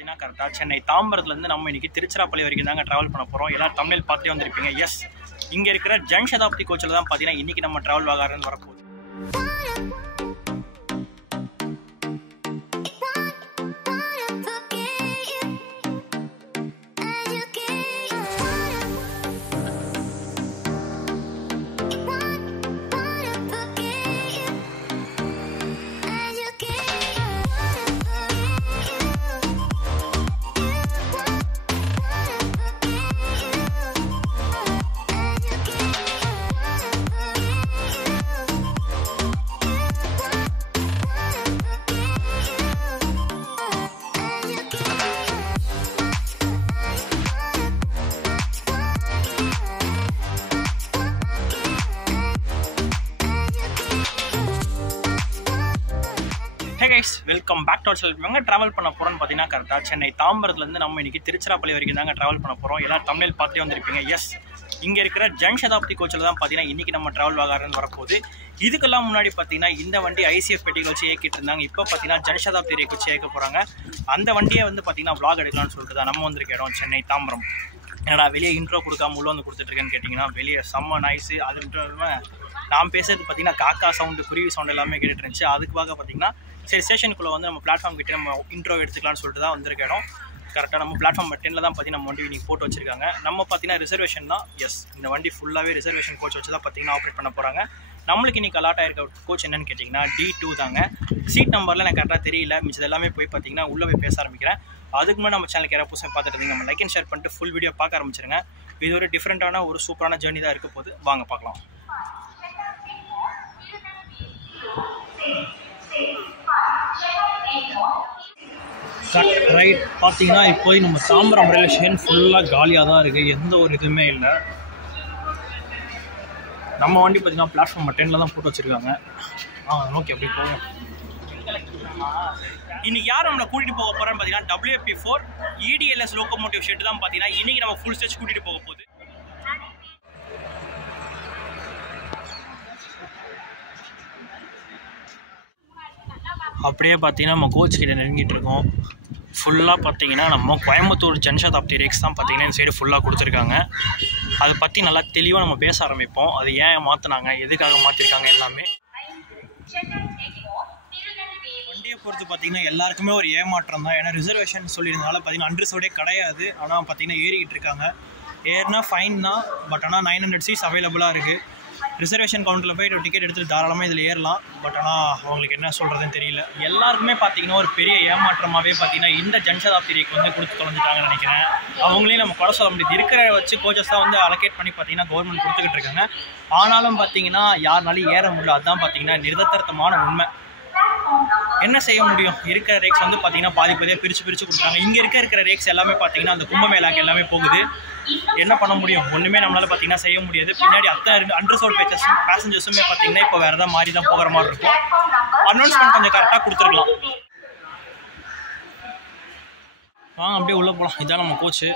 பார்த்தீங்கன்னா கரெக்டாக சென்னை தாம்பரத்துலேருந்து நம்ம இன்றைக்கி திருச்சிராப்பள்ளி வரைக்கும் தாங்க ட்ராவல் பண்ண போகிறோம். எல்லாம் தமிழ் பார்த்துட்டே வந்திருப்பீங்க. எஸ், இங்கே இருக்கிற ஜன் சதாப்தி கோச்சில் தான் பார்த்தீங்கன்னா இன்றைக்கி நம்ம ட்ராவல் ஆகாரன்னு வரப்போகுது. Welcome back to self. எங்கே ட்ராவல் பண்ண போகிறோன்னு பார்த்தீங்கன்னா கரெக்டாக சென்னை தாம்பரத்துலேருந்து நம்ம இன்றைக்கி திருச்சிராப்பள்ளி வரைக்கும் தாங்க ட்ராவல் பண்ண போகிறோம். எல்லாம் தமிழ் பார்த்துட்டே வந்திருப்பீங்க. எஸ், இங்கே இருக்கிற ஜன் சதாப்தி கோச்சில் தான் பார்த்தீங்கன்னா இன்றைக்கி நம்ம ட்ராவல் ஆகாரன்னு வரப்போகுது. இதுக்கெல்லாம் முன்னாடி பார்த்தீங்கன்னா இந்த வண்டி ஐசிஎஃப் பெட்டிகள் வச்சு இயக்கிட்டு இருந்தாங்க. இப்போ பார்த்தீங்கன்னா ஜன் சதாப்தி ரேக் வச்சு இயக்க போகிறாங்க. அந்த வண்டியை வந்து பார்த்தீங்கன்னா விளாக் எடுக்கலாம்னு சொல்லிட்டு தான் நம்ம வந்திருக்க இடம் சென்னை தாம்பரம். ஏன்னா வெளியே இன்ட்ரோ கொடுக்காம உள்ள வந்து கொடுத்துட்ருக்கேன்னு கேட்டிங்கன்னா வெளியே செம்ம நாய்ஸு. அது மட்டும் நான் பேசுறது பார்த்தீங்கன்னா காக்கா சவுண்டு, குருவி சவுண்டு எல்லாமே கேட்டுட்டு இருந்துச்சு. அதுக்காக பார்த்தீங்கன்னா சரி ஸ்டேஷனுக்குள்ளே வந்து நம்ம பிளாட்ஃபார்ம் கிட்டே நம்ம இன்ட்ரோ எடுத்துக்கலாம்னு சொல்லிட்டு தான் வந்திருக்க இடம். கரெக்டாக நம்ம பிளாட்ஃபார்ம் 10ல் தான் பார்த்தீங்கன்னா நம்ம வண்டி இன்றைக்கி போட்டு வச்சிருக்காங்க. நம்ம பார்த்தீங்கன்னா ரிசர்வேஷன் தான். எஸ், இந்த வண்டி ஃபுல்லாகவே ரிசர்வேஷன் கோச் வச்சு தான் பார்த்தீங்கன்னா ஆப்ரேட் பண்ண போகிறாங்க. நம்மளுக்கு இன்றைக்கி அலாட் ஆகிருக்க கோச் என்னன்னு கேட்டிங்கன்னா D2 தாங்க. சீட் நம்பரில் எனக்கு கரெக்டாக தெரியல. மிச்சது எல்லாமே போய் பார்த்தீங்கன்னா உள்ளே போய் பேச ஆரம்பிக்கிறேன். அதுக்கு முன்னாடி நம்ம சேனலுக்கு யாராவது புதுசாக பார்த்துட்டு இருந்தீங்க, நம்ம லைக் அண்ட் ஷேர் பண்ணிட்டு ஃபுல் வீடியோ பார்க்க ஆரம்பிச்சிருங்க. இது ஒரு டிஃப்ரெண்ட்டான ஒரு சூப்பரான ஜேர்னி தான் இருக்க போது. வாங்க பார்க்கலாம். ரைட், பார்த்தீங்கன்னா இப்போ நம்ம தாம்பரம் ரயில்வே ஸ்டேஷன் ஃபுல்லாக காலியாக தான் இருக்குது. எந்த ஒரு இதுவுமே இல்லை. நம்ம வண்டி பார்த்தீங்கன்னா பிளாட்ஃபார்ம் 10ல் தான் போட்டு வச்சுருக்காங்க. ஓகே, அப்படி போகும். இன்னைக்கு யார் நம்மளை கூட்டிகிட்டு போக போகிறோன்னு பார்த்தீங்கன்னா WP4 EDLS லோக்கோமோட்டிவ் ஷெட் தான் பார்த்தீங்கன்னா இன்றைக்கி நம்ம ஃபுல் ஸ்டேஜ் கூட்டிகிட்டு போக போகுது. அப்படியே பார்த்தீங்கன்னா நம்ம கோச் கிட்ட நெருங்கிட்டு இருக்கோம். ஃபுல்லாக பார்த்தீங்கன்னா நம்ம கோயம்புத்தூர் ஜன் சதாப்தி ரேக்ஸ் தான் பார்த்தீங்கன்னா இந்த சைடு ஃபுல்லாக கொடுத்துருக்காங்க. அதை பற்றி நல்லா தெளிவாக நம்ம பேச ஆரம்பிப்போம். அது ஏன் மாற்றினாங்க, எதுக்காக மாற்றிருக்காங்க எல்லாமே. வண்டியை பொறுத்து பார்த்தீங்கன்னா எல்லாருக்குமே ஒரு ஏமாற்றம் தான். ஏன்னா ரிசர்வேஷன் சொல்லியிருந்தனால பார்த்தீங்கன்னா அன்ரிசர்வ்டே கிடையாது. ஆனால் பார்த்தீங்கன்னா ஏறிக்கிட்டு இருக்காங்க. ஏறினா ஃபைன் தான். பட் ஆனால் 900 சீட்ஸ் அவைலபிளாக இருக்குது. ரிசர்வேஷன் கவுண்டரில் போய் டிக்கெட் எடுத்துகிட்டு தாராளமாக இதில் ஏறலாம். பட் ஆனால் அவங்களுக்கு என்ன சொல்கிறதுன்னு தெரியல. எல்லாருக்குமே பார்த்தீங்கன்னா ஒரு பெரிய ஏமாற்றமாகவே பார்த்தீங்கன்னா இந்த ஜன் சதாப்தி ரேக் வந்து கொடுத்து தொலைஞ்சிட்டாங்கன்னு நினைக்கிறேன். அவங்களையும் நம்ம குறை சொல்ல முடியாது. இருக்கிற வச்சு கோச்சஸ் தான் வந்து அலோகேட் பண்ணி பார்த்தீங்கன்னா கவர்மெண்ட் கொடுத்துக்கிட்டு இருக்காங்க. ஆனாலும் பார்த்தீங்கன்னா யாருனாலும் ஏற முடியல. அதுதான் பார்த்தீங்கன்னா நிரந்தரமான உண்மை. என்ன செய்ய முடியும்? இருக்கிற ரேக்ஸ் வந்து பார்த்தீங்கன்னா பாதி பாதியாக பிரித்து கொடுக்குறாங்க. இங்கே இருக்கிற ரேக்ஸ் எல்லாமே பார்த்தீங்கன்னா அந்த கும்பமேளாக்கு எல்லாமே போகுது. என்ன பண்ண முடியும்? ஒன்றுமே நம்மளால் பார்த்தீங்கன்னா செய்ய முடியாது. பின்னாடி அன்ரிசர்வ்ட் பேசஞ்சர்ஸுமே பார்த்தீங்கன்னா இப்போ வேறு ஏதாவது மாறி தான் போகிற மாதிரி இருக்கும். அனௌன்ஸ்மெண்ட் கொஞ்சம் கரெக்டாக கொடுத்துருக்கலாம். வாங்க அப்படியே உள்ளே போகலாம். இதான் நம்ம கோச்சு.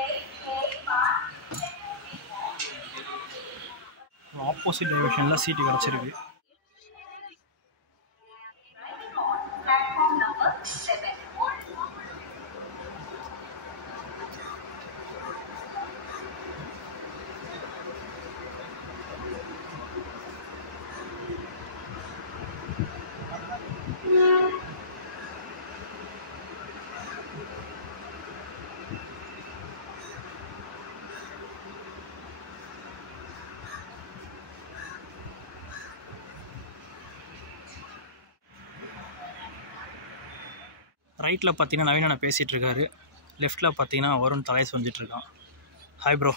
ஆப்போசிட் டைரக்ஷனில் சீட்டு கிடச்சிருக்கு. ரைட்டில் பார்த்தீங்கன்னா நவீன பேசிகிட்டு இருக்காரு. லெஃப்டில் பார்த்தீங்கன்னா வருண் தலையை செஞ்சிட்ருக்கான். Hi bro.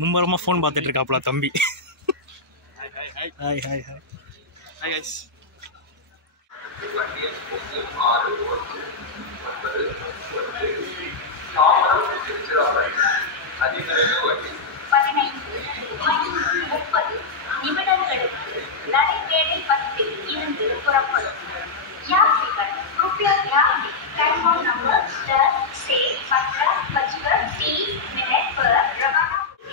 மும்பரமாக ஃபோன் பார்த்துட்டு இருக்காப்புல தம்பி. Hi hi hi hi guys.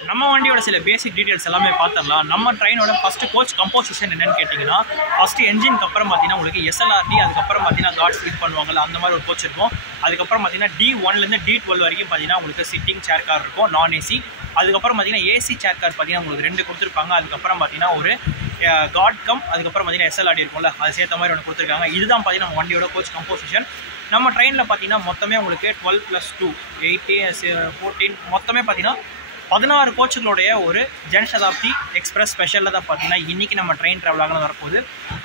நம்ம வண்டியோட வண்டியோட சில பேசிக் டீடைல்ஸ் எல்லாமே பார்த்துடலாம். நம்ம ட்ரெயினோட ஃபர்ஸ்ட் கோச் கம்போசிஷன் என்னன்னு கேட்டிங்கன்னா, ஃபர்ஸ்ட் என்ஜினுக்கு அப்புறம் பார்த்தீங்கன்னா உங்களுக்கு SLRT, அதுக்கப்புறம் பார்த்தீங்கன்னா கார்ட்ஸ் ஃபிட் பண்ணுவாங்கல்ல அந்த மாதிரி ஒரு கோச் இருக்கும். அதுக்கப்புறம் பார்த்தீங்கன்னா D1லேருந்து D12 வரைக்கும் பார்த்தீங்கன்னா உங்களுக்கு சிட்டிங் சேர் கார் இருக்கும், நான் ஏசி. அதுக்கப்புறம் பார்த்தீங்கன்னா ஏசி சேர் கார் பார்த்தீங்கன்னா உங்களுக்கு 2 கொடுத்துருப்பாங்க. அதுக்கப்புறம் பார்த்தீங்கன்னா ஒரு கார்ட் கம், அதுக்கப்புறம் பார்த்தீங்கன்னா SLRT இருக்கும்ல அது சேர்த்த மாதிரி ஒன்று கொடுத்துருக்காங்க. இதுதான் பார்த்தீங்கன்னா நம்ம வண்டியோட கோச் கம்போசிஷன். நம்ம ட்ரெயினில் பார்த்தீங்கன்னா மொத்தமே உங்களுக்கு 12+2 8 14 மொத்தமே பார்த்தீங்கன்னா 16 கோச்சுகளுடைய ஒரு ஜன்சதாப்தி எக்ஸ்பிரஸ் ஸ்பெஷலில் தான் பார்த்தீங்கன்னா இன்றைக்கி நம்ம ட்ரெயின் ட்ராவல் ஆகணும் வரப்போகுது.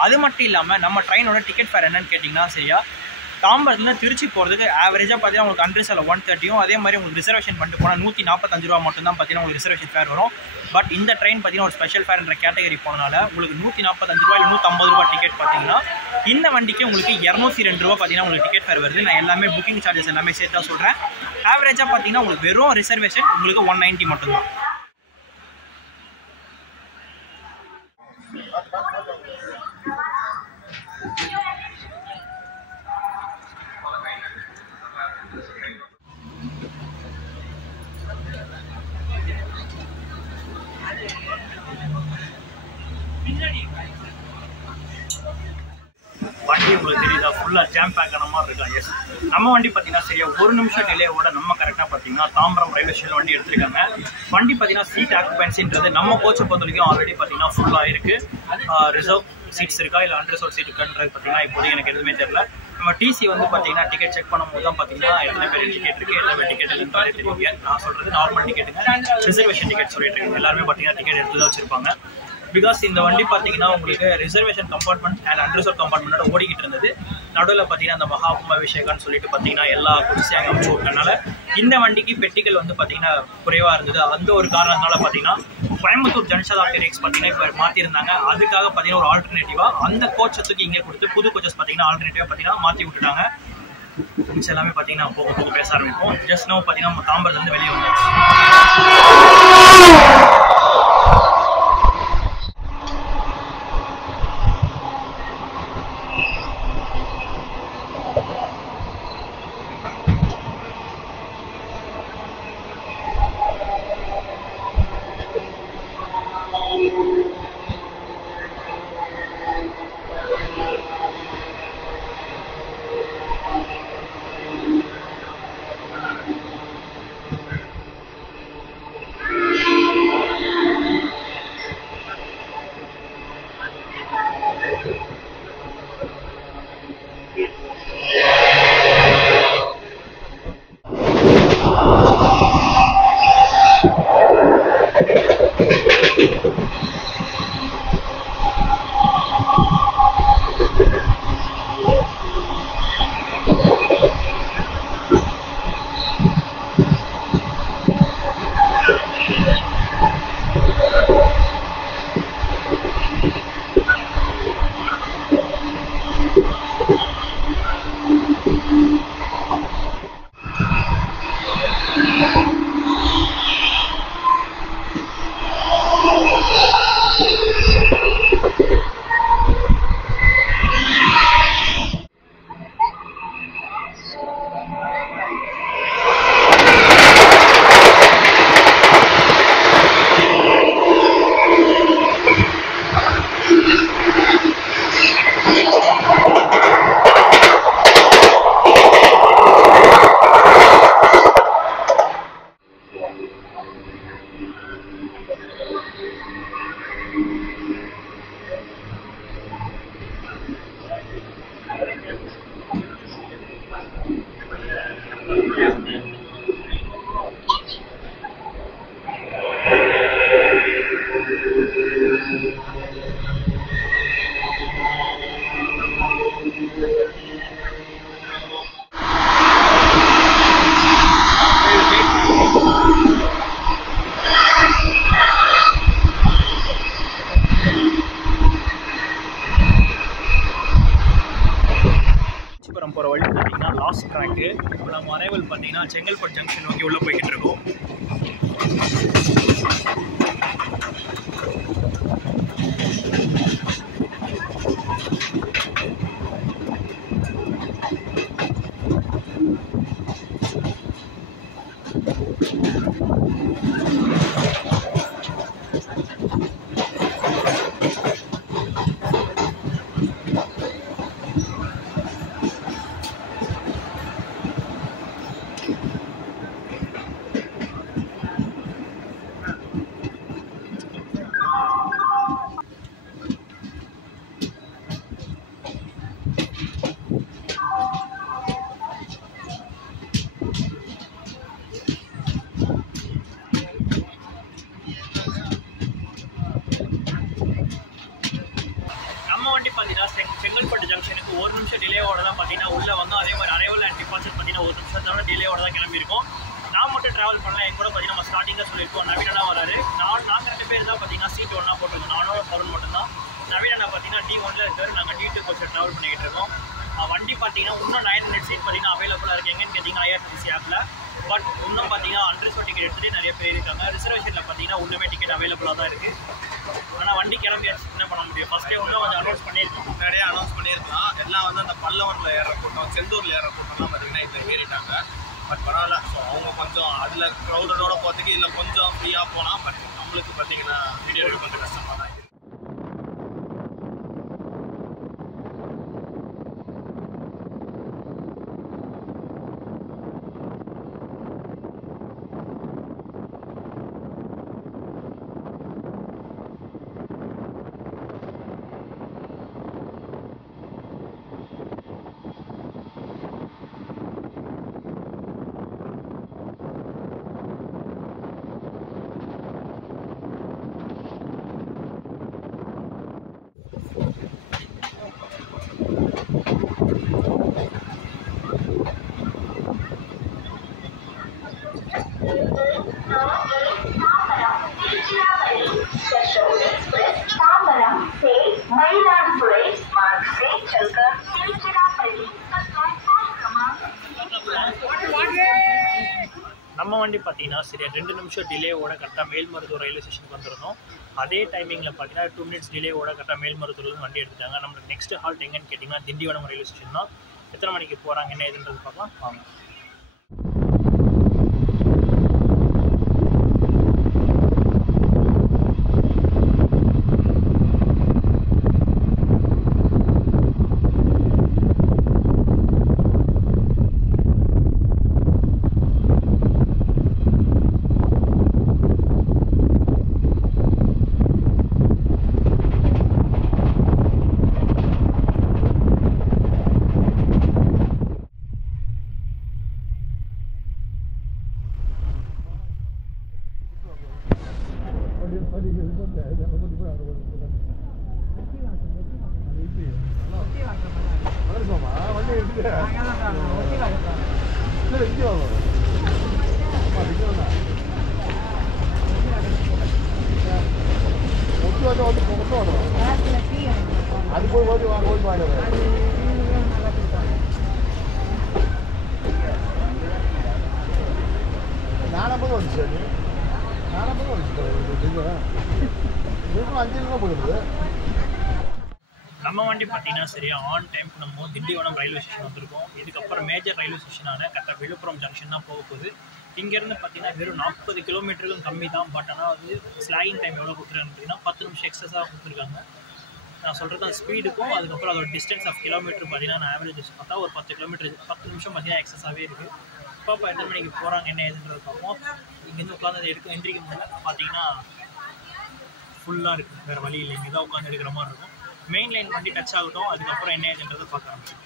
அது மட்டும் இல்லாமல் நம்ம ட்ரெயினோட டிக்கெட் ஃபேர் என்னன்னு கேட்டிங்கன்னா, சரியா தாம்பரத்துலேருந்து திருச்சி போகிறதுக்கு ஆவரேஜாக பார்த்தீங்கன்னா உங்களுக்கு அன்ரிசர்வில் 130, அதே மாதிரி உங்களுக்கு ரிசர்வேஷன் பண்ணிட்டு போனால் 145 ரூபா மட்டும் தான் பார்த்தீங்கன்னா உங்களுக்கு ரிசர்வேஷன் ஃபேர் வரும். பட் இந்த ட்ரெயின் பார்த்தீங்கன்னா ஒரு ஸ்பெஷல் ஃபேர்ன்ற கேட்டகரி போனனால உங்களுக்கு 145 ரூபா இல்லை 150 ரூபா டிக்கெட் பார்த்தீங்கன்னா இந்த வண்டிக்கு உங்களுக்கு 202 ரூபா பார்த்தீங்கன்னா உங்களுக்கு டிக்கெட் ஃபேர் வருது. நான் எல்லாமே புக்கிங் சார்ஜஸ் எல்லாமே சேர்த்தா சொல்கிறேன். ஆவரேஜாக பார்த்தீங்கன்னா உங்களுக்கு வெறும் ரிசர்வேஷன் உங்களுக்கு 190 மட்டும்தான். வண்டி உங்களுக்கு தெரியுதா, ஃபுல்லாக ஜாம் பேக் ஆன மாதிரி இருக்கா. எஸ், நம்ம வண்டி பார்த்தீங்கன்னா சரியா 1 நிமிஷம் டிலேவோட நம்ம கரெக்டாக பார்த்தீங்கன்னா தாம்பரம் ரயில்வே ஸ்டேஷன் வண்டி எடுத்திருக்காங்க. வண்டி பார்த்தீங்கன்னா சீட் ஆக்குபென்சின்றது நம்ம கோச்சை பொறுத்த வரைக்கும் ஆல்ரெடி பார்த்தீங்கன்னா ஃபுல்லாக இருக்குது. ரிசர்வ் சீட்ஸ் இருக்கா இல்லை அன்ரிசர்வ் சீட் இருக்கான்றது பார்த்தீங்கன்னா இப்போதைக்கு எனக்கு எதுவுமே தெரியல. நம்ம டிசி வந்து பார்த்தீங்கன்னா டிக்கெட் செக் பண்ணும்போது தான் பார்த்தீங்கன்னா எத்தனை பேர் டிக்கெட் இருக்குது, எத்தனை பேர் டிக்கெட் இல்லைன்னு தெரியுங்க. நான் சொல்கிறது நார்மல் டிக்கெட்டுங்க, ரிசர்வேஷன் டிக்கெட் சொல்லிட்டு இருக்கேன். எல்லாருமே பார்த்தீங்கன்னா டிக்கெட் எடுத்து தான் வச்சிருப்பாங்க. பிகாஸ் இந்த வண்டி பார்த்தீங்கன்னா உங்களுக்கு ரிசர்வேஷன் கம்பார்ட்மெண்ட் அண்ட் அன்ரிசர்வ் கம்பார்ட்மெண்ட்டோட ஓடிக்கிட்டு இருந்தது. நடுவில் பார்த்தீங்கன்னா அந்த மகாகும்பாபிஷேகம்னு சொல்லிட்டு பார்த்தீங்கன்னா எல்லா குடிசையும் அங்கே அமைச்சு விட்டனால இந்த வண்டிக்கு பெட்டிகள் வந்து பார்த்தீங்கன்னா குறைவாக இருந்தது. அந்த ஒரு காரணத்தினால பார்த்தீங்கன்னா கோயம்புத்தூர் ஜன்சதாப்தி ரேக்ஸ் பார்த்தீங்கன்னா இப்போ மாற்றிருந்தாங்க. அதுக்காக பார்த்தீங்கன்னா ஒரு ஆல்டர்னேட்டிவாக அந்த கோச்சத்துக்கு இங்கே கொடுத்து புது கோச்சஸ் பார்த்தீங்கன்னா ஆல்டர்னேட்டிவாக பார்த்தீங்கன்னா மாற்றி விட்டுட்டாங்க. மிஸ் எல்லாமே பார்த்தீங்கன்னா போக போக பேச ஆரம்பிப்போம். ஜஸ்ட் நோ பார்த்தீங்கன்னா நம்ம தாம்பரத்துலேருந்து வெளியே வந்தாச்சு. போகிற வழி பார்த்தீங்கன்னா லாஸ்ட் ட்ராக்கு. இப்போ நம்ம அரைவல் பார்த்தீங்கன்னா செங்கல்பட்டு ஜங்ஷன் நோக்கி உள்ளே போய்கிட்டு இருக்கோம். செங்கல்பட்டு ஜங்ஷனுக்கு 1 நிமிஷம் டிலேவோட தான் பார்த்தீங்கன்னா உள்ளே வந்து அதே மாதிரி அரைவல் அண்ட் டிபாசிட் பார்த்தீங்கன்னா 1 நிமிஷத்தோட டிலேவோட தான் கிளம்பியிருக்கோம். நான் மட்டும் ட்ராவல் பண்ணல, என் கூட பார்த்தீங்கன்னா நம்ம ஸ்டார்டிங்கில் சொல்லியிருக்கோம் நவீனா வராரு. நாங்கள் 2 பேர் தான் பார்த்தீங்கன்னா சீட் ஒன்றா போட்டிருக்கோம். நானும் பவன் மட்டும்தான். நவீனா பார்த்தீங்கன்னா D1 இருக்காரு, நாங்கள் D2 கொஞ்சம் ட்ராவல் பண்ணிக்கிட்டு இருக்கோம். வண்டி பார்த்தீங்கன்னா இன்னும் 900 சீட் பார்த்தீங்கன்னா அவைலபிளாக இருக்குது. எங்கன்னு கேட்டிங்கன்னா IRCTC ஆப்பில். பட் இன்னும் பார்த்தீங்கன்னா அன்ரிசர்வ் டிக்கெட் எடுத்துகிட்டு நிறைய பேர் இருக்காங்க. ரிசர்வேஷனில் பார்த்தீங்கன்னா இன்னுமே டிக்கெட் அவைலபிளாக தான் இருக்குது. ஆனால் வண்டி கிளம்பியாச்சு, என்ன பண்ண முடியும். ஃபஸ்ட்டே இன்னும் கொஞ்சம் அனௌன்ஸ் பண்ணியிருக்கோம், முன்னாடியே அனௌன்ஸ் பண்ணியிருக்கலாம். எல்லாம் வந்து அந்த பல்லவனில் ஏற கூட்டம், செந்தூரில் ஏற கூட்டம்லாம் பார்த்தீங்கன்னா இதில் ஏறிட்டாங்க. பட் பரவாயில்ல, ஸோ அவங்க கொஞ்சம் அதில் க்ரௌடடோட போகிறதுக்கு இதில் கொஞ்சம் ஃப்ரீயாக போகலாம். பட் நம்மளுக்கு பார்த்தீங்கன்னா வீடியோ எடுக்க கொஞ்சம் கஷ்டமாக தான் இருக்குது. நம்ம வண்டி பார்த்தீங்கன்னா சரியா 2 நிமிஷம் டிலேவோட கரெக்டாக மேல்மருதூர் ரயில்வே ஸ்டேஷனுக்கு வந்துருந்தோம். அதே டைமிங்கில் பார்த்தீங்கன்னா 2 மினிட்ஸ் டிலேவோட கரெக்டாக மேல்மருதூர்லேருந்து வண்டி எடுத்துட்டாங்க. நம்மளுக்கு நெக்ஸ்ட் ஹால்ட் எங்கன்னு கேட்டிங்கன்னா திண்டிவனம் ரயில்வே ஸ்டேஷன் தான். எத்தனை மணிக்கு போகிறாங்க என்ன எதுன்றது பார்க்கலாம் வாங்க. நம்ம வண்டி பார்த்தீங்கன்னா சரியா ஆன் டைம் நம்ம திண்டிவனம் ரயில்வே ஸ்டேஷன் வந்திருக்கோம். இதுக்கப்புறம் மேஜர் ரயில்வே ஸ்டேஷனான கரெக்டாக விழுப்புரம் ஜங்ஷன் தான் போக போகுது. இங்கேருந்து பார்த்தீங்கன்னா வெறும் 40 கிலோமீட்டருக்கும் கம்மி தான். பட் ஆனால் வந்து ஸ்லாகிங் டைம் எவ்வளோ கொடுத்துருக்காங்க பார்த்தீங்கன்னா 10 நிமிஷம் எக்ஸஸாக கொடுத்துருக்காங்க. நான் சொல்கிறது அந்த ஸ்பீடுக்கும் அதுக்கப்புறம் அதோட டிஸ்டன்ஸ் ஆஃப் கிலோமீட்டர் பார்த்தீங்கன்னா நான் ஆவரேஜ் பார்த்தா ஒரு 10 கிலோமீட்டர் 10 நிமிஷம் பார்த்தீங்கன்னா எக்ஸஸாகவே இருக்குது. இப்போ எத்தனை மணிக்கு போகிறாங்க என்ன ஏதுன்றது பார்ப்போம். இங்கேருந்து உட்காந்து எந்திரிக்க முடியல, பார்த்தீங்கன்னா ஃபுல்லாக இருக்குது, வேறு வழி இல்லை, இங்கே தான் உட்காந்து எடுக்கிற மாதிரி இருக்கும். மெயின் லைன் வண்டி டச் ஆகட்டும், அதுக்கப்புறம் என்ன ஏதுன்றதை பார்க்க ஆரம்பிச்சு.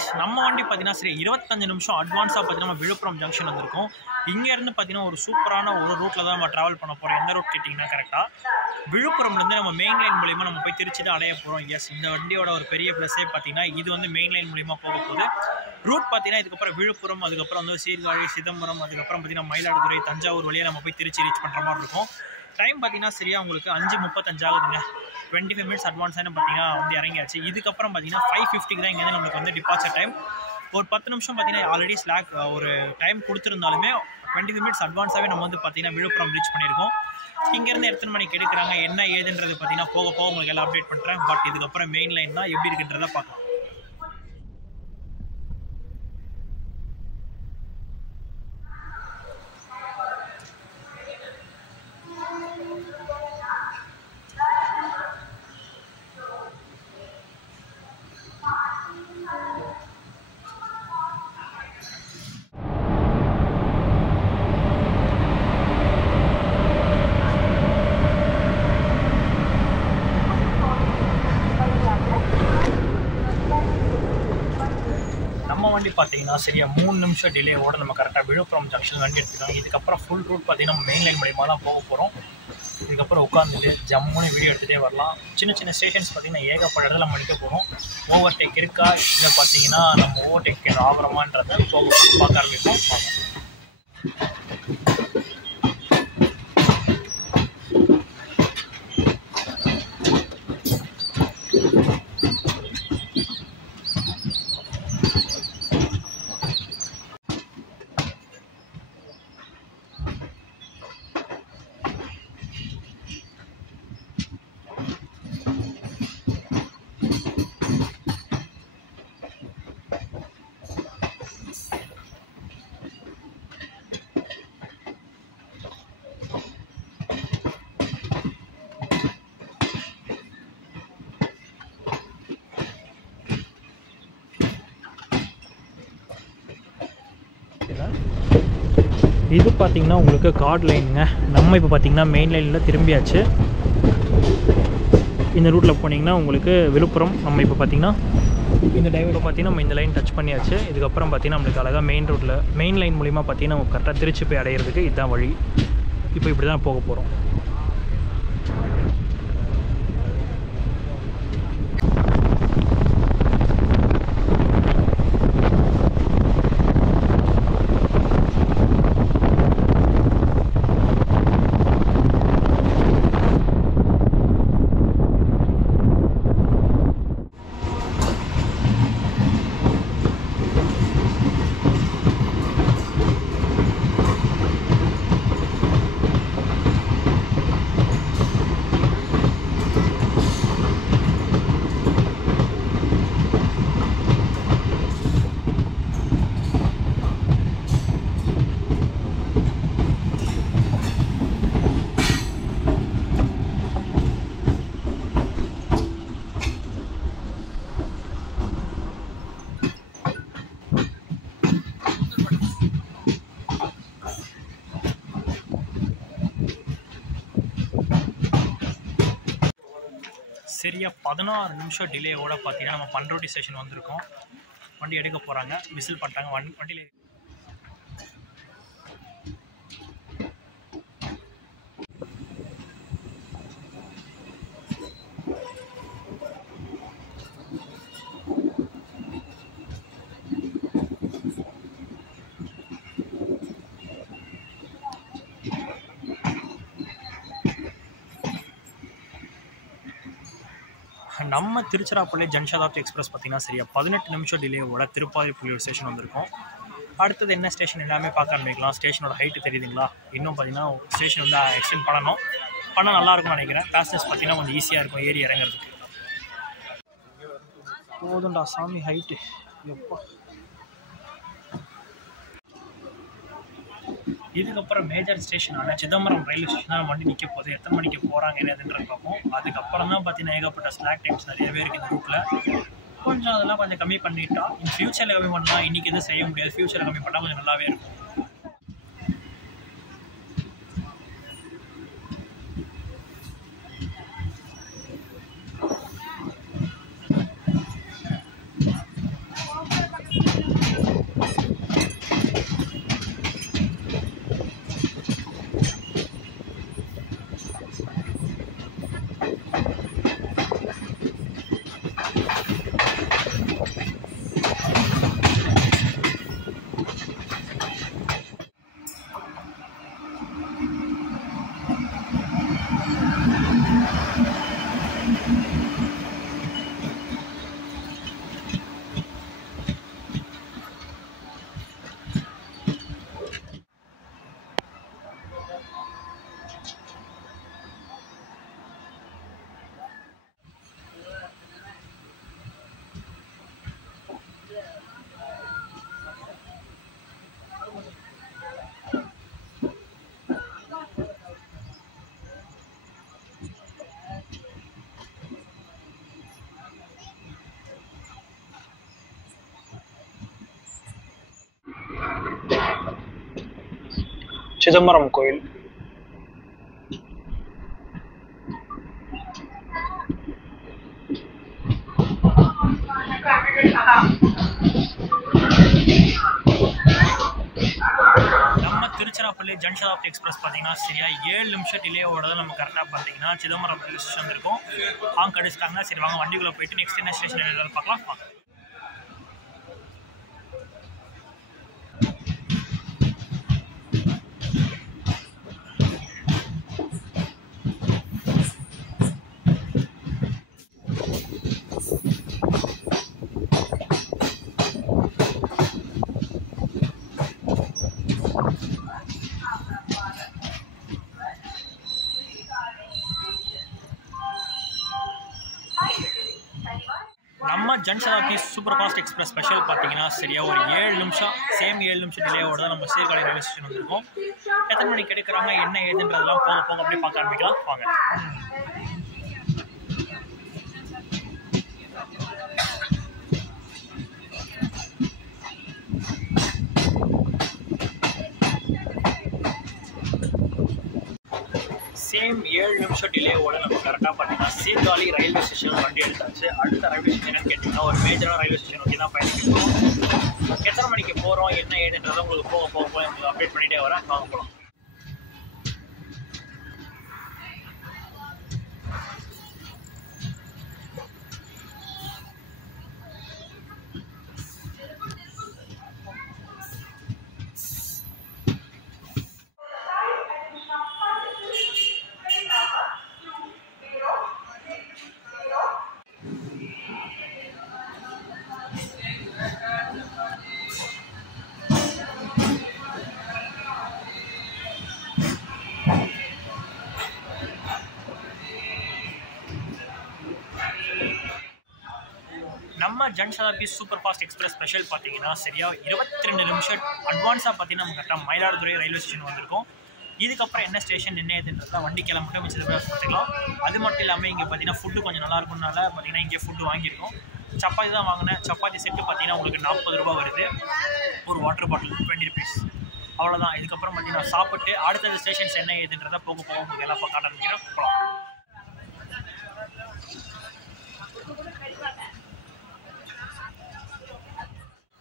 கைஸ், நம்ம வண்டி பார்த்தீங்கன்னா சரி 25 நிமிஷம் அட்வான்ஸாக பார்த்தீங்கன்னா நம்ம விழுப்புரம் ஜங்ஷன் வந்திருக்கோம். இங்கேருந்து பார்த்தீங்கன்னா ஒரு சூப்பரான ஒரு ரூட்டில் தான் நம்ம ட்ராவல் பண்ண போகிறோம். எந்த ரூட் கேட்டிங்கன்னா கரெக்டாக விழுப்புரம்லேருந்து நம்ம மெயின் லைன் மூலிமா நம்ம போய் திருச்சி தான் அடைய போகிறோம். எஸ், இந்த வண்டியோட ஒரு பெரிய ப்ளஸ்ஸே பார்த்தீங்கன்னா இது வந்து மெயின் லைன் மூலிமா போக போகுது. ரூட் பார்த்தீங்கன்னா இதுக்கப்புறம் விழுப்புரம், அதுக்கப்புறம் வந்து சீர்காழி, சிதம்பரம், அதுக்கப்புறம் பார்த்தீங்கன்னா மயிலாடுதுறை, தஞ்சாவூர் வழியாக நம்ம போய் திருச்சி ரீச் பண்ணுற மாதிரி இருக்கும். டைம் பார்த்தீங்கன்னா சரியாக உங்களுக்கு 5:35 ஆகுதுங்க. 25 மினிட்ஸ் அட்வான்ஸாக பார்த்தீங்கன்னா வந்து இறங்கியாச்சு. இதுக்கப்புறம் பார்த்தீங்கன்னா 5:50 தான் இங்கேருந்து நம்மளுக்கு வந்து டிபார்ச்சர் டைம். ஒரு 10 நிமிஷம் பார்த்தீங்கன்னா ஆல்ரெடி ஸ்லாக் ஒரு டைம் கொடுத்துருந்தாலுமே 25 மினிட்ஸ் அட்வான்ஸாகவே நம்ம வந்து பார்த்தீங்கன்னா விழுப்புரம் ரீச் பண்ணியிருக்கோம். இங்கேருந்து எத்தனை மணிக்கு எடுக்கிறாங்க, என்ன ஏதுன்றது பார்த்தீங்கன்னா போக போக உங்களுக்கு எல்லாம் அப்டேட் பண்ணுறேன். பட் இதுக்கப்புறம் மெயின் லைன் தான் எப்படி இருக்குன்றதை பார்க்கலாம். வண்டி பார்த்தீங்கன்னா சரியா 3 நிமிஷம் டிலேவோட நம்ம கரெக்டாக விழுப்புரம் ஜங்ஷன் வண்டி எடுத்துக்கலாம். இதுக்கப்புறம் ஃபுல் ரூட் பார்த்தீங்கன்னா நம்ம மெயின் லைன் மூலியமாக தான் போக போகிறோம். இதுக்கப்புறம் உட்காந்துட்டு ஜம்முன்னு வீடியோ எடுத்துகிட்டே வரலாம். சின்ன சின்ன ஸ்டேஷன்ஸ் பார்த்தீங்கன்னா ஏகப்பட்ட இடத்துல நம்ம நிற்க போகிறோம். ஓவர்டேக் இருக்கா இல்லை பார்த்தீங்கன்னா நம்ம ஓவர்டேக் ஆகிறோமான்றதை போக பார்க்க ஆரம்பிப்போம். இது பார்த்தீங்கன்னா உங்களுக்கு கார்டு லைனுங்க. நம்ம இப்போ பார்த்தீங்கன்னா மெயின் லைனில் திரும்பியாச்சு. இந்த ரூட்டில் போனீங்கன்னா உங்களுக்கு விழுப்புரம். நம்ம இப்போ பார்த்தீங்கன்னா இந்த டைவில் பார்த்தீங்கன்னா நம்ம இந்த லைன் டச் பண்ணியாச்சு. இதுக்கப்புறம் பார்த்தீங்கன்னா நம்மளுக்கு அழகாக மெயின் லைன் மூலிமா பார்த்தீங்கன்னா நம்ம கரெக்டாக திருச்சி போய் அடையிறதுக்கு இதுதான் வழி. இப்போ இப்படி தான் போக போகிறோம். சரியா 16 நிமிஷம் டிலேவோட பார்த்தீங்கன்னா நம்ம பண்ருட்டி ஸ்டேஷன் வந்திருக்கோம். வண்டி எடுக்க போகிறாங்க, விசில் பண்ணிட்டாங்க. வண்டியில் நம்ம திருச்சிராப்பள்ளி ஜன்சதாப்தி எக்ஸ்பிரஸ் பார்த்தீங்கன்னா சரியா 18 நிமிஷம் டிலேவோட திருப்பாதி புலியூர் ஸ்டேஷன் வந்திருக்கோம். அடுத்தது என்ன ஸ்டேஷன் எல்லாமே பார்க்க ஆரம்பிக்கலாம். ஸ்டேஷனோட ஹைட்டு தெரியுதுங்களா? இன்னும் பார்த்தீங்கன்னா ஸ்டேஷன் வந்து எக்ஸ்டெண்ட் பண்ணால் நல்லாயிருக்கும்னு நினைக்கிறேன். பேசஞ்சர்ஸ் பார்த்தீங்கன்னா கொஞ்சம் ஈஸியாக இருக்கும் ஏறி இறங்குறதுக்கு. போதுண்டா சாமி ஹைட்டு எப்போ. இதுக்கப்புறம் மேஜர் ஸ்டேஷனான சிதம்பரம் ரயில்வே ஸ்டேஷன் தான் வண்டி நிற்க போகுது. எத்தனை மணிக்கு போகிறாங்க என்னதுன்றது பார்ப்போம். அதுக்கப்புறம் தான் பார்த்தீங்கன்னா ஏகப்பட்ட ஸ்லாக் டைம்ஸ் நிறையவே இருக்குது இந்த ரூட்டில். கொஞ்சம் அதெல்லாம் கொஞ்சம் கம்மி பண்ணிட்டா இன் ஃபியூச்சரில் கம்மி பண்ணலாம். இன்றைக்கி எதுவும் செய்ய முடியாது. ஃபியூச்சரில் கம்மி பண்ணால் கொஞ்சம் நல்லாவே இருக்கும். சிதம்பரம் கோயில். நம்ம திருச்சிராப்பள்ளி ஜன்சதாப்தி எக்ஸ்பிரஸ் பார்த்தீங்கன்னா சரியா 7 நிமிஷம் டிலேவோட தான் நம்ம கரெக்டாக பார்த்தீங்கன்னா சிதம்பரம் ரயில்வே ஸ்டேஷன் இருக்கும். ஹாங் அடிச்சிட்டாங்க. சரி வாங்க வண்டிக்குள்ளே போயிட்டு நெக்ஸ்ட் என்ன ஸ்டேஷன் என்னன்னு பார்க்கலாம். நம்ம Jan Shatabdi super fast express special பார்த்தீங்கன்னா சரியா ஒரு 7 நிமிஷம் சேம் 7 நிமிஷம் டிலேவோட தான் நம்ம சீர்காழி ரயில்வே ஸ்டேஷன் வந்திருக்கோம். எத்தனை மணிக்கு எடுக்கிறாங்க என்ன ஏதுன்றதெல்லாம் போக போக அப்படியே பார்க்க ஆரம்பிக்கலாம் வாங்க. சேம் 7 நிமிஷம் டிலேவோட நம்ம கரெக்டாக பார்த்தீங்கன்னா சீர்காழி ரயில்வே ஸ்டேஷன் வண்டி எடுத்தாச்சு. அடுத்த ரயில்வே ஸ்டேஷன் கேட்டிங்கன்னா ஒரு மேஜரான ரயில்வே ஸ்டேஷன் நோக்கி தான் பயணிக்கிறோம். எத்தனை மணிக்கு போகிறோம் என்ன ஏதுன்றதை உங்களுக்கு போக போக உங்களுக்கு அப்டேட் பண்ணிகிட்டே வரேன். வாங்க போகலாம். நம்ம Jan Shatabdi super fast express special பார்த்தீங்கன்னா சரியா 22 நிமிஷம் அட்வான்ஸாக பார்த்தீங்கன்னா நம்ம கரெக்டாக மயிலாடுதுறை ரயில்வே ஸ்டேஷன் வந்திருக்கோம். இதுக்கப்புறம் என்ன ஸ்டேஷன் என்ன ஏதுன்றதுலாம் வண்டி கிளம்பிட்டு மிச்சத்தை பார்த்துக்கலாம். அது மட்டும் இல்லாமல் இங்கே பார்த்தீங்கன்னா ஃபுட்டு கொஞ்சம் நல்லா இருக்கும்னால பார்த்தீங்கன்னா இங்கே ஃபுட்டு வாங்கியிருக்கோம். சப்பாத்தி தான் வாங்கினேன். சப்பாத்தி செட்டு பார்த்தீங்கன்னா உங்களுக்கு 40 ரூபா வருது. ஒரு வாட்டர் பாட்டில் 20 rupees. அவ்வளோதான். இதுக்கப்புறம் பார்த்தீங்கன்னா சாப்பிட்டு அடுத்தது ஸ்டேஷன்ஸ் என்ன ஏதுன்றதை போக போக உங்களுக்கு எல்லாம் காட்ட ஆரம்பிக்கிறேன். போகலாம்.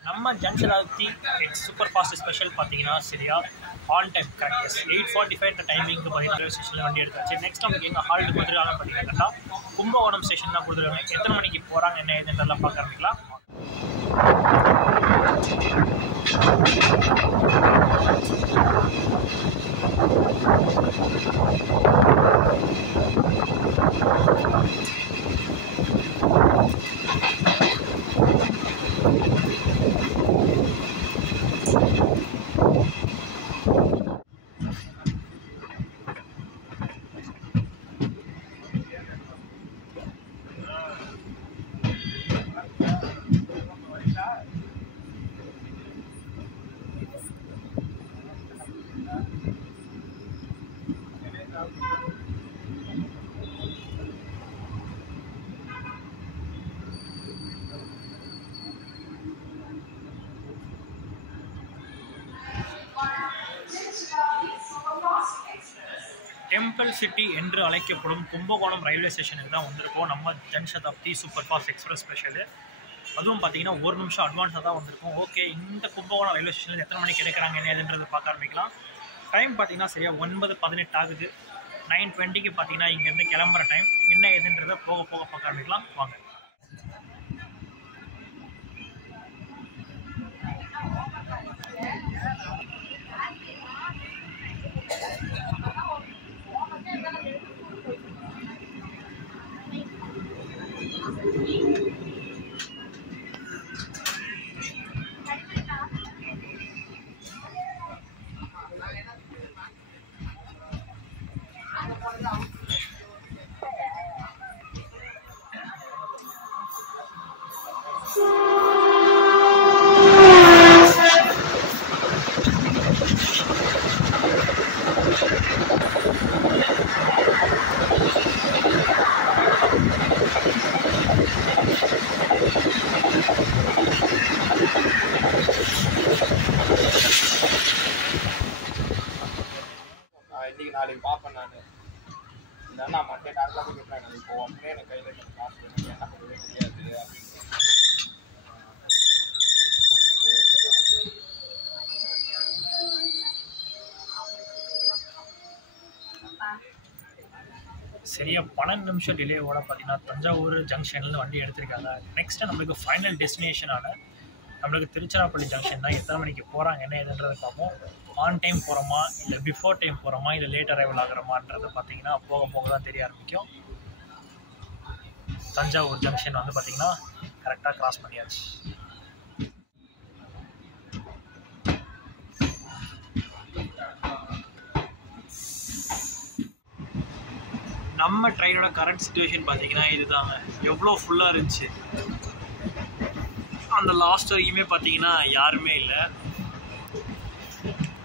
நம்ம ஜன்சதாப்தி சூப்பர் ஃபாஸ்ட் ஸ்பெஷல் பார்த்தீங்கன்னா சரியா ஆன் டைம் கரெக்ட் 8:45 இந்த டைமிங்க்கு பார்த்தீங்கன்னா ரயில்வே ஸ்டேஷனில் வண்டி எடுத்தாச்சு. நெக்ஸ்ட் நமக்கு எங்கள் ஹால்ட்டு கொடுத்துருக்காங்க பார்த்தீங்கன்னா கும்பகோணம் ஸ்டேஷன் தான் கொடுத்துருக்காங்க. எத்தனை மணிக்கு போகிறாங்க என்ன ஏதுன்றதெல்லாம் பார்க்க ஆரம்பிக்கலாம். டெம்பிள் சிட்டி என்று அழைக்கப்படும் கும்பகோணம் ரயில்வே ஸ்டேஷனுக்கு தான் வந்திருக்கோம். நம்ம Jan Shatabdi super fast express special. அதுவும் பார்த்தீங்கன்னா 1 நிமிஷம் அட்வான்ஸாக தான் வந்திருக்கும். ஓகே, இந்த கும்பகோணம் ரயில்வே ஸ்டேஷனில் எத்தனை மணிக்கு கிடைக்கிறாங்க என்ன ஏதுன்றது பார்க்க ஆரம்பிக்கலாம். டைம் பார்த்தீங்கன்னா சரியா 9:18 ஆகுது. 9:20க்கு பார்த்தீங்கன்னா இங்கேருந்து கிளம்புற டைம் என்ன ஏதுன்றதை போக போக பார்க்க ஆரம்பிக்கலாம் வாங்க. இன்னைக்கு நாளைக்கு பார்ப்பேன் நான். இதனால நான் மண்டே டேரக்டாக போய் கேட்குறேன். எனக்கு இப்போ உடனே எனக்கு கையில் இருக்கிற காசு எனக்கு என்ன பண்ணவே முடியாது அப்படின்னு. சரியா 12 நிமிஷம் டிலேவோட பார்த்தீங்கன்னா தஞ்சாவூர் ஜங்ஷன்லேருந்து வண்டி எடுத்திருக்காங்க. நெக்ஸ்ட்டு நம்மளுக்கு ஃபைனல் டெஸ்டினேஷனான நம்மளுக்கு திருச்சிராப்பள்ளி ஜங்ஷன் தான். எத்தனை மணிக்கு போகிறாங்க என்ன ஏதுன்றதை பார்ப்போம். ஆன் டைம் போகிறோமா இல்லை பிஃபோர் டைம் போகிறோமா இல்லை லேட் அரைவல் ஆகிறோமான்றதை பார்த்தீங்கன்னா போக போக தான் தெரிய ஆரம்பிக்கும். தஞ்சாவூர் ஜங்ஷன் வந்து பார்த்தீங்கன்னா கரெக்டாக கிராஸ் பண்ணியாச்சு. நம்ம ட்ரெயினோட கரண்ட் சிச்சுவேஷன் பார்த்தீங்கன்னா இதுதாங்க. எவ்வளோ ஃபுல்லாக இருந்துச்சு. அந்த லாஸ்ட் வரைக்குமே பார்த்தீங்கன்னா யாருமே இல்லை,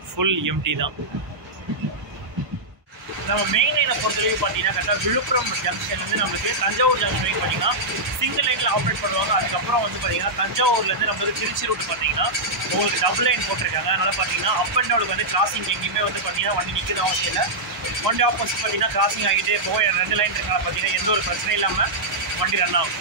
ஃபுல் எம்டி தான். நம்ம மெயின் லைனை பொறுத்தவரைக்கும் பார்த்தீங்கன்னா கரெக்டாக விழுப்புரம் ஜங்ஷன்லேருந்து நம்மளுக்கு தஞ்சாவூர் ஜங்ஷன் வரைக்கும் பார்த்தீங்கன்னா சிங்கிள் லைனில் ஆப்ரேட் பண்ணுவாங்க. அதுக்கப்புறம் வந்து பார்த்தீங்கன்னா தஞ்சாவூர்லேருந்து நம்மளுக்கு திருச்சி ரூட் பார்த்தீங்கன்னா உங்களுக்கு டபுள் லைன் போட்டிருக்காங்க. அதனால் பார்த்தீங்கன்னா அப் அண்ட் டவுனுக்கு வந்து கிராசிங் எங்கேயுமே வந்து பார்த்தீங்கன்னா வண்டி நிற்கிறது அவசியம் இல்லை. வண்டி ஆப்போசிட் பார்த்தீங்கன்னா கிராசிங் ஆகிட்டே போகும். 2 லைன் இருக்கனால பார்த்தீங்கன்னா எந்த ஒரு பிரச்சனையும் இல்லாமல் வண்டி ரன் ஆகும்.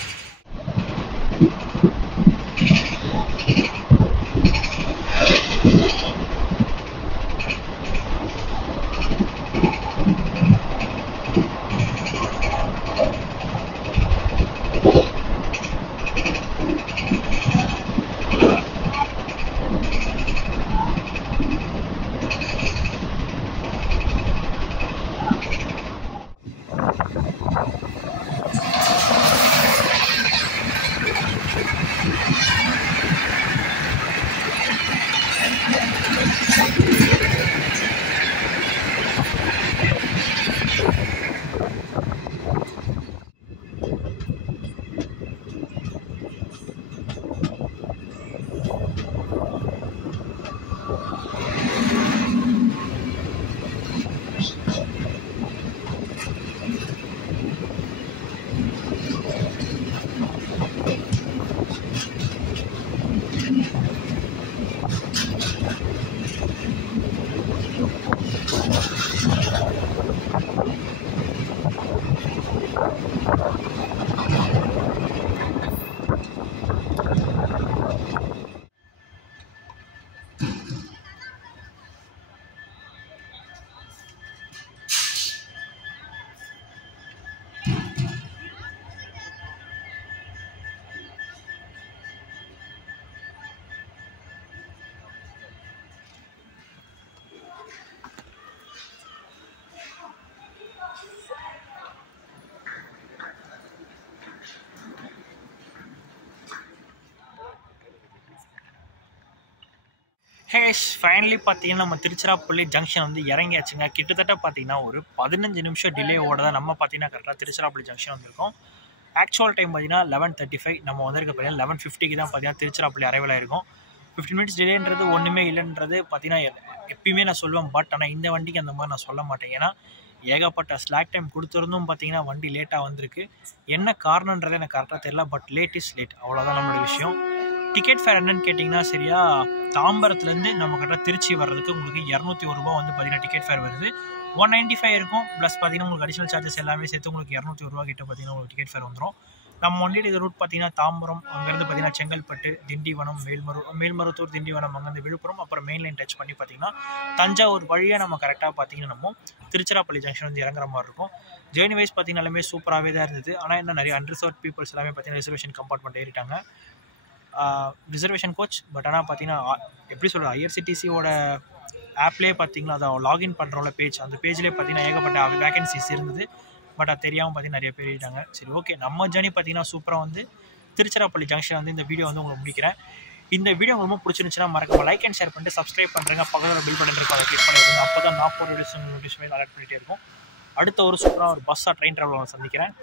ஹேஷ் ஃபைனலி பார்த்தீங்கன்னா நம்ம திருச்சிராப்பள்ளி ஜங்ஷன் வந்து இறங்கியாச்சுங்க. கிட்டத்தட்ட பார்த்தீங்கன்னா ஒரு 15 நிமிஷம் டிலேவோட தான் நம்ம பார்த்தீங்கன்னா கரெக்டாக திருச்சிராப்பள்ளி ஜங்ஷன் வந்திருக்கோம். ஆக்சுவல் டைம் பார்த்தீங்கன்னா 11:35. நம்ம வந்திருக்க பார்த்தீங்கன்னா 11:50க்கு தான் பார்த்தீங்கன்னா திருச்சிராப்பள்ளி அரைவல் ஆயிருக்கும். 15 மினிட்ஸ் டிலேன்றது ஒன்றுமே இல்லைன்றது பார்த்தீங்கன்னா எப்பயுமே நான் சொல்லுவேன். பட் ஆனால் இந்த வண்டிக்கு அந்த மாதிரி நான் சொல்ல மாட்டேன். ஏன்னா ஏகப்பட்ட ஸ்லாக் டைம் கொடுத்துருந்தும் பார்த்தீங்கன்னா வண்டி லேட்டாக வந்திருக்கு. என்ன காரணன்றதை எனக்கு கரெக்டாக தெரியல. பட் லேட் இஸ் லேட், அவ்வளோதான் நம்மளோட விஷயம். டிக்கெட் ஃபேர் என்னன்னு கேட்டிங்கன்னா சரியா தாம்பரத்துலேருந்து நம்ம கரெக்டாக திருச்சி வர்றதுக்கு உங்களுக்கு 201 ரூபா வந்து பார்த்தீங்கன்னா டிக்கெட் ஃபேர் வருது. 195 இருக்கும். ப்ளஸ் பார்த்தீங்கன்னா உங்களுக்கு அடிஷனல் சார்ஜஸ் எல்லாமே சேர்த்து உங்களுக்கு 201 ரூபா கிட்ட பார்த்தீங்கன்னா உங்களுக்கு டிக்கெட் ஃபேர் வந்துடும். நம்ம வண்டியில் இது ரூட் பார்த்தீங்கன்னா தாம்பரம், அங்கேருந்து பார்த்தீங்கன்னா செங்கல்பட்டு, திண்டிவனம், மேல்மருத்தூர், திண்டிவனம், அங்கேருந்து விழுப்புரம், அப்புறம் மெயின் லைன் டச் பண்ணி பார்த்தீங்கன்னா தஞ்சாவூர் வழியாக நம்ம கரெக்டாக பார்த்தீங்கன்னா நம்ம திருச்சிராப்பள்ளி ஜங்ஷன் வந்து இறங்குற மாதிரி இருக்கும். ஜேர்னி வைஸ் பார்த்தீங்கன்னா எல்லாமே சூப்பராகவே தான் இருந்தது. ஆனால் என்ன நிறைய அன்ரிசர்வ் பீப்புள்ஸ் எல்லாமே பார்த்தீங்கன்னா ரிசர்வேஷன் கம்பார்ட்மெண்ட் ஏறிட்டாங்க. Reservation coach. பட் ஆனால் பார்த்தீங்கன்னா எப்படி சொல்கிறது, ஐஆர்சிடிசியோட ஆப்லேயே பார்த்தீங்கன்னா அதை லாகின் பண்ணுறோம்ல பேஜ், அந்த பேஜ்லேயே பார்த்தீங்கன்னா ஏகப்பட்ட வேகன்சிஸ் இருந்தது. பட் அது தெரியாமல் பார்த்தீங்கன்னா நிறைய பேர் ஏறிட்டாங்க. சரி, ஓகே, நம்ம ஜர்னி பார்த்தீங்கன்னா சூப்பராக வந்து திருச்சிராப்பள்ளி ஜங்ஷன் வந்து இந்த வீடியோ வந்து உங்களுக்கு முடிக்கிறேன். இந்த வீடியோ ரொம்ப பிடிச்சிருந்துச்சுன்னா மறக்காம லைக் அண்ட் ஷேர் பண்ணிட்டு சப்ஸ்கிரைப் பண்ணுறேங்க. பக்கத்தில் பில் பட்டன் இருக்கும், அதை கிளிக் பண்ணிடுங்க. அப்போ தான் நான் போகிற வீடியோஸ் நோட்டிஃபிகேஷன் அலர்ட் பண்ணிகிட்டே இருக்கும். அடுத்த ஒரு சூப்பராக ஒரு பஸ்ஸாக ட்ரெயின் ட்ராவல் சந்திக்கிறேன்.